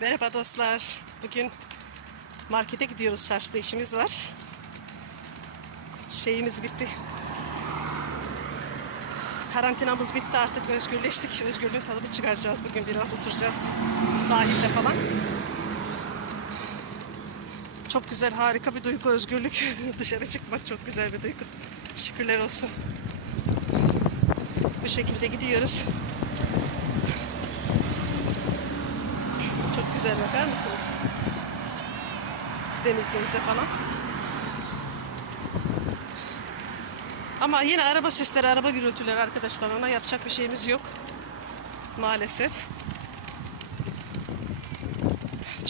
Merhaba dostlar. Bugün markete gidiyoruz. Çarşıda işimiz var. Şeyimiz bitti. Karantinamız bitti artık. Özgürleştik. Özgürlüğün tadını çıkaracağız. Bugün biraz oturacağız. Sahilde falan. Çok güzel, harika bir duygu. Özgürlük. Dışarı çıkmak çok güzel bir duygu. Şükürler olsun. Bu şekilde gidiyoruz. Çok güzel bakar mısınız? Denizimize falan. Ama yine araba sesleri, araba gürültüleri arkadaşlar. Ona yapacak bir şeyimiz yok. Maalesef.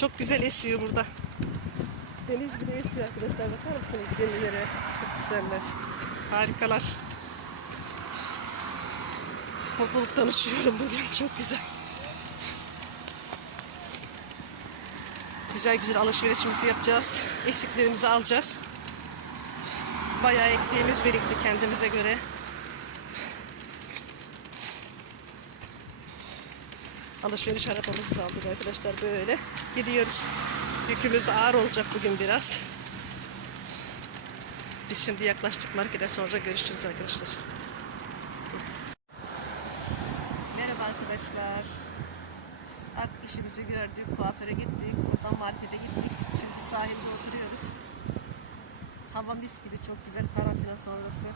Çok güzel esiyor burada. Deniz bile esiyor arkadaşlar. Bakar mısınız gemilere? Çok güzeller. Harikalar. Mutluluktan uçuyorum bugün. Çok güzel. Güzel güzel alışverişimizi yapacağız. Eksiklerimizi alacağız. Bayağı eksiğimiz birikti kendimize göre. Alışveriş arabamızı da aldık arkadaşlar böyle. Gidiyoruz. Yükümüz ağır olacak bugün biraz. Biz şimdi yaklaştık markete sonra görüşürüz arkadaşlar. Merhaba arkadaşlar. Artık işimizi gördük. Kuaföre gittik. Oradan markete gittik. Şimdi sahilde oturuyoruz. Hava mis gibi çok güzel karantina sonrası.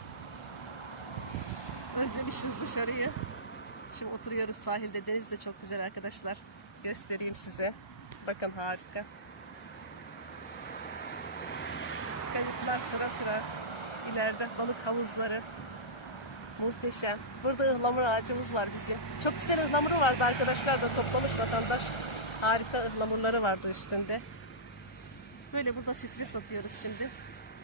Özlemişiz dışarıyı. Şimdi oturuyoruz sahilde. Deniz de çok güzel arkadaşlar. Göstereyim size. Bakın harika. Kayıklar sıra sıra. İleride balık havuzları. Muhteşem. Burada ıhlamur ağacımız var bizim. Çok güzel ıhlamuru vardı arkadaşlar da toplamış vatandaş. Harika ıhlamurları vardı üstünde. Böyle burada stres atıyoruz şimdi.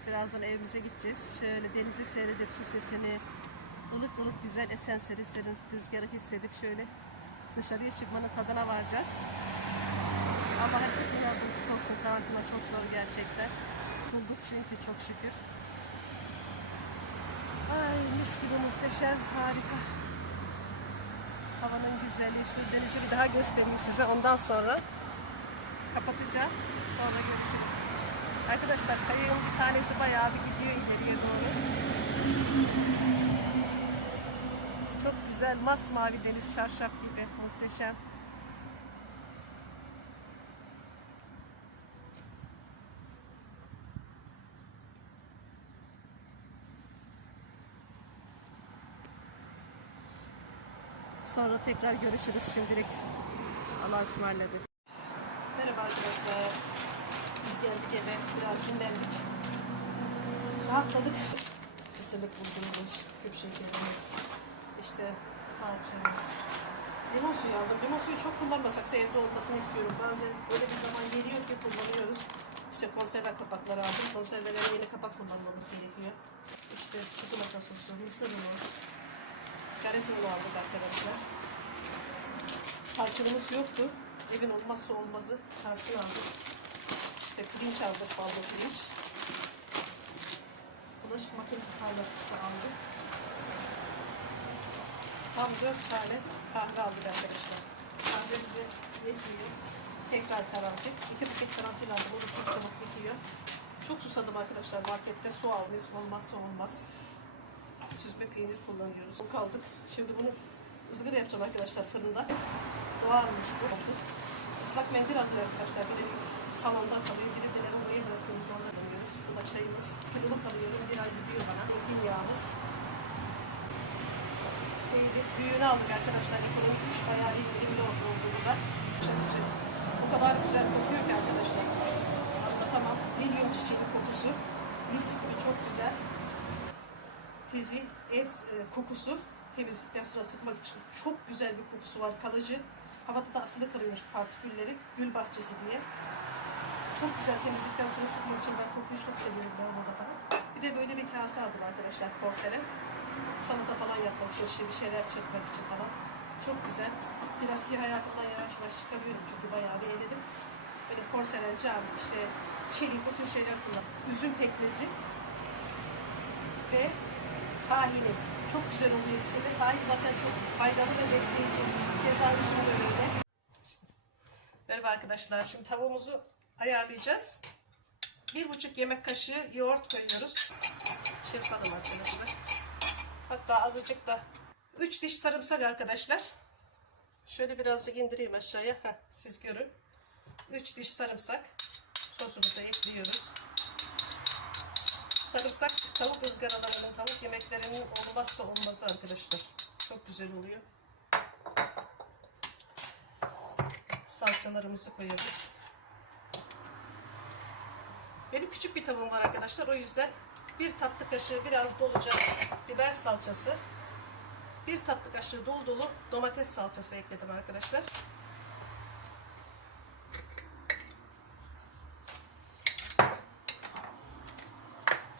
Birazdan evimize gideceğiz. Şöyle denizi seyredip su sesini, ılık ılık güzel esen serin serin rüzgarı hissedip şöyle dışarıya çıkmanın tadına varacağız. Allah herkesin yardımcısı olsun. Karantina çok zor gerçekten. Tulduk çünkü çok şükür. Ay mis gibi muhteşem, harika. Havanın güzelliği, şu denizi bir daha göstereyim size ondan sonra. Kapatacağım, sonra görüşürüz. Arkadaşlar kayığın bir tanesi bayağı bir gidiyor ileriye doğru. Çok güzel, masmavi deniz, çarşaf gibi, muhteşem. Sonra tekrar görüşürüz şimdilik. Allah'a ısmarladık. Merhaba arkadaşlar. Biz geldik eve. Biraz dinlendik. Rahatladık. Kısırlık bulgurumuz, küp şekerimiz, işte salçamız. Limon suyu aldım. Limon suyu çok kullanmasak da evde olmasını istiyorum. Bazen öyle bir zaman geliyor ki kullanıyoruz. İşte konserve kapakları aldım. Konservelere yeni kapak kullanmamız gerekiyor. İşte çikolata sosu, mısır unu, Garetolu aldık arkadaşlar. Tarçınımız yoktu. Evin olmazsa olmazı tarçın aldık. İşte pirinç aldık, ballı pirinç. Bulaşık makinesi parlatıcısı aldık. Tam dört tane kahve aldık arkadaşlar. Kahve bize yetmiyor. Tekrar karanfil. İki paket karanfil aldım. O da çok çabuk bitiyor. Çok susadım arkadaşlar. Markette su almış. Olmazsa olmaz süzme peynir kullanıyoruz. O kaldık. Şimdi bunu ızgara yapacağım arkadaşlar fırında. Doğalmış bu. Islak mendil atıyor arkadaşlar. Biri salonda kalıyor. Biri de lavaboya bırakıyoruz. Orada kullanıyoruz. Bu da çayımız. Kiloluk alıyorum. Bir ay gidiyor bana. Zeytin yağımız. Peynir. Büyüğünü aldık arkadaşlar. Ekonomikmiş. Bayağı indirimli oldu olduğunda. O kadar güzel kokuyor ki arkadaşlar. Anlatamam. Lilyum çiçeği kokusu. Mis gibi çok güzel fizi, ev e, kokusu temizlikten sonra sıkmak için çok güzel bir kokusu var kalıcı. Havada da asılı kalıyormuş partikülleri. Gül bahçesi diye. Çok güzel temizlikten sonra sıkmak için ben kokuyu çok seviyorum lavaboda falan. Bir de böyle bir kase aldım arkadaşlar porselen. Salata falan yapmak için, işte bir şeyler çırpmak için falan. Çok güzel. Plastiği hayatımdan yavaş yavaş çıkarıyorum çünkü bayağı bir eledim. Böyle porselen, cam, işte çelik, o tür şeyler kullan. Üzüm pekmezi ve tahini. Çok güzel oluyor ikisi de. Tahin zaten çok faydalı ve besleyici. Keza üzüm de öyle. Merhaba arkadaşlar. Şimdi tavuğumuzu ayarlayacağız. Bir buçuk yemek kaşığı yoğurt koyuyoruz. Çırpalım arkadaşlar. Hatta azıcık da 3 diş sarımsak arkadaşlar. Şöyle birazcık indireyim aşağıya. Heh, siz görün. 3 diş sarımsak. Sosumuza ekliyoruz. Sarımsak tavuk ızgaralarının, tavuk yemeklerinin olmazsa olmazı arkadaşlar. Çok güzel oluyor. Salçalarımızı koyuyoruz. Benim küçük bir tavuğum var arkadaşlar. O yüzden bir tatlı kaşığı biraz doluca biber salçası. Bir tatlı kaşığı dolu dolu domates salçası ekledim arkadaşlar.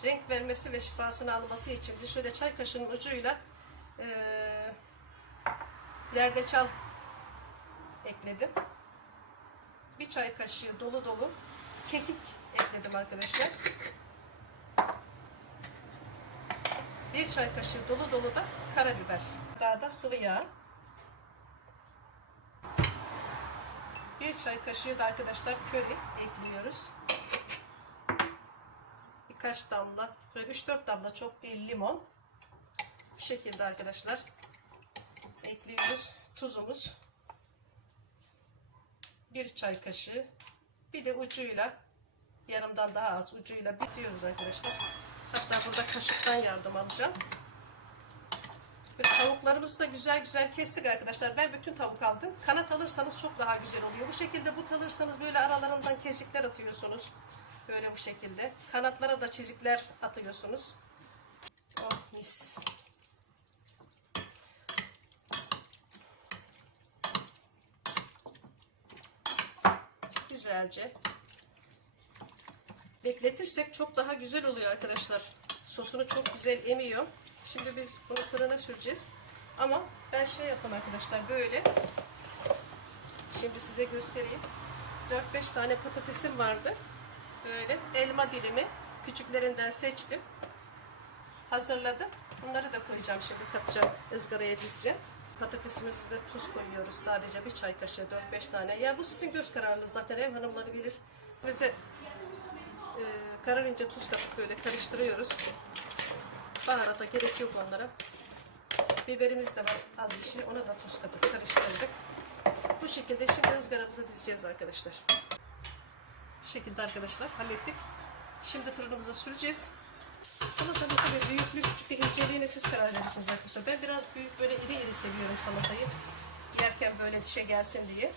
Renk vermesi ve şifasını alması için de şöyle çay kaşığının ucuyla eee zerdeçal ekledim. Bir çay kaşığı dolu dolu kekik ekledim arkadaşlar. Bir çay kaşığı dolu dolu da karabiber. Daha da sıvı yağ. Bir çay kaşığı da arkadaşlar köri ekliyoruz birkaç damla, böyle 3-4 damla çok değil limon. Bu şekilde arkadaşlar ekliyoruz. Tuzumuz. Bir çay kaşığı. Bir de ucuyla yarımdan daha az ucuyla bitiyoruz arkadaşlar. Hatta burada kaşıktan yardım alacağım. Böyle tavuklarımızı da güzel güzel kestik arkadaşlar. Ben bütün tavuk aldım. Kanat alırsanız çok daha güzel oluyor. Bu şekilde but alırsanız böyle aralarından kesikler atıyorsunuz. Böyle bu şekilde. Kanatlara da çizikler atıyorsunuz. Oh mis. Güzelce bekletirsek çok daha güzel oluyor arkadaşlar. Sosunu çok güzel emiyor. Şimdi biz bunu fırına süreceğiz. Ama ben şey yaptım arkadaşlar böyle. Şimdi size göstereyim. 4-5 tane patatesim vardı. Böyle elma dilimi küçüklerinden seçtim. Hazırladım. Bunları da koyacağım şimdi katacağım ızgaraya dizeceğim. Patatesimizi de tuz koyuyoruz. Sadece bir çay kaşığı 4-5 tane. Ya bu sizin göz kararınız zaten ev hanımları bilir. Bize e, kararınca tuz katıp böyle karıştırıyoruz. Baharata gerek yok onlara. Biberimiz de var az bir şey. Ona da tuz katıp karıştırdık. Bu şekilde şimdi ızgaramıza dizeceğiz arkadaşlar. Bu şekilde arkadaşlar hallettik. Şimdi fırınımıza süreceğiz. Salatanın tabii büyüklüğü küçüklüğü inceliğine siz karar verirsiniz arkadaşlar. Ben biraz büyük böyle iri iri seviyorum salatayı. Yerken böyle dişe gelsin diye.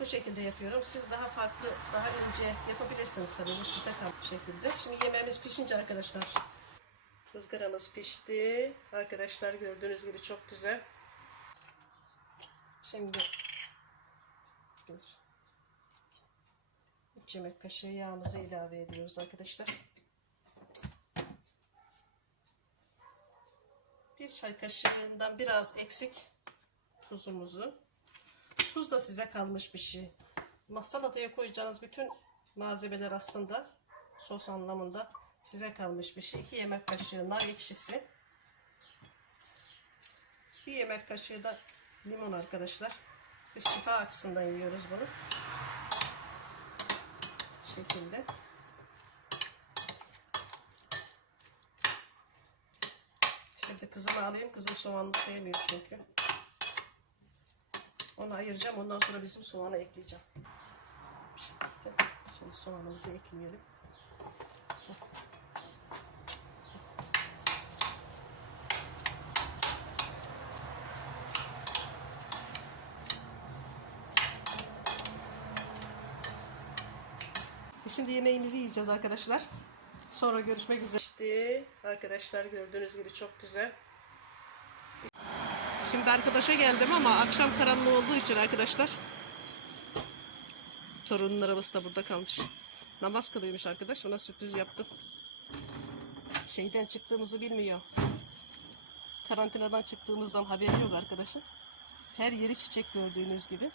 Bu şekilde yapıyorum. Siz daha farklı, daha ince yapabilirsiniz tabii. Bu size kalmış şekilde. Şimdi yemeğimiz pişince arkadaşlar. ızgaramız pişti. Arkadaşlar gördüğünüz gibi çok güzel. Şimdi bir 3 yemek kaşığı yağımızı ilave ediyoruz arkadaşlar. Bir çay kaşığından biraz eksik tuzumuzu. Tuz da size kalmış bir şey. Salataya koyacağınız bütün malzemeler aslında sos anlamında size kalmış bir şey. 2 yemek kaşığı nar ekşisi. Bir yemek kaşığı da limon arkadaşlar. Biz şifa açısından yiyoruz bunu şekilde. Şimdi kızımı alayım. Kızım soğanlı sevmiyor çünkü. Onu ayıracağım. Ondan sonra bizim soğanı ekleyeceğim. Şimdi soğanımızı ekleyelim. Şimdi yemeğimizi yiyeceğiz arkadaşlar. Sonra görüşmek üzere. İşte arkadaşlar gördüğünüz gibi çok güzel. Şimdi arkadaşa geldim ama akşam karanlığı olduğu için arkadaşlar torunun arabası da burada kalmış. Namaz kılıyormuş arkadaş. Ona sürpriz yaptım. Şeyden çıktığımızı bilmiyor. Karantinadan çıktığımızdan haberi yok arkadaşım. Her yeri çiçek gördüğünüz gibi.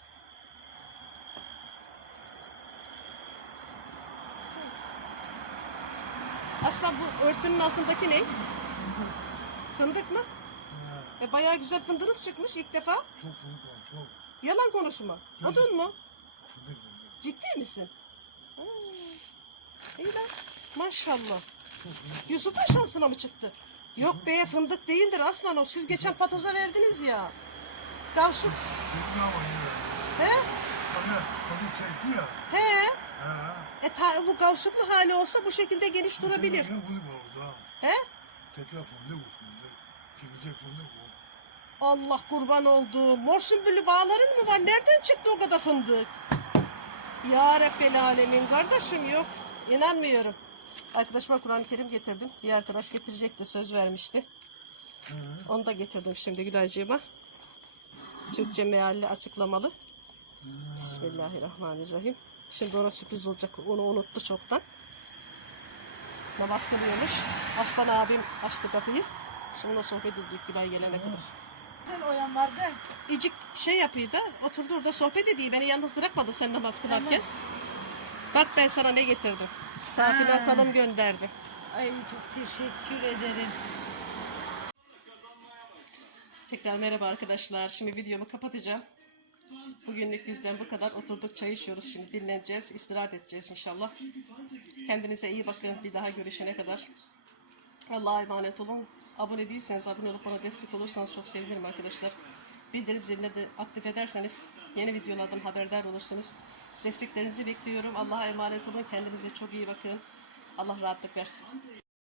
Aslan bu örtünün altındaki ne? Fındık mı? E bayağı güzel fındığınız çıkmış ilk defa. Çok fındık var çok. Yalan konuşma. Odun mu? Fındık fındık. Ciddi misin? Ha. İyi lan. Maşallah. Yusuf'un şansına mı çıktı? Yok be fındık değildir aslan o. Siz geçen patoza verdiniz ya. Gavşuk. Fındık ama ya. He? Hani hafif çekti ya. He? E ta, bu gavşuklu hali olsa bu şekilde geniş durabilir. Tekrar fındık oldu ha. He? Tekrar fındık bu fındık. Çekecek fındık bu. Allah kurban oldu. Mor sümbüllü bağların mı var? Nereden çıktı o kadar fındık? Ya Rabbel Alemin. Kardeşim yok. İnanmıyorum. Arkadaşıma Kur'an-ı Kerim getirdim. Bir arkadaş getirecekti. Söz vermişti. Onu da getirdim şimdi Gülaycığıma. Türkçe mealli açıklamalı. Bismillahirrahmanirrahim. Şimdi ona sürpriz olacak. Onu unuttu çoktan. Namaz kılıyormuş. Aslan abim açtı kapıyı. Şimdi ona sohbet edecek Gülay gelene kadar. Güzel oyan vardı. İcik şey yapıyor da oturdu orada sohbet ediyor. Beni yalnız bırakmadı sen namaz kılarken. Bak ben sana ne getirdim. Safina Ha. Gönderdi. Ay çok teşekkür ederim. Tekrar merhaba arkadaşlar. Şimdi videomu kapatacağım. Bugünlük bizden bu kadar. Oturduk çay içiyoruz. Şimdi dinleneceğiz. istirahat edeceğiz inşallah. Kendinize iyi bakın. Bir daha görüşene kadar. Allah'a emanet olun. Abone değilseniz abone olup bana destek olursanız çok sevinirim arkadaşlar. Bildirim zilini de aktif ederseniz yeni videolardan haberdar olursunuz. Desteklerinizi bekliyorum. Allah'a emanet olun. Kendinize çok iyi bakın. Allah rahatlık versin.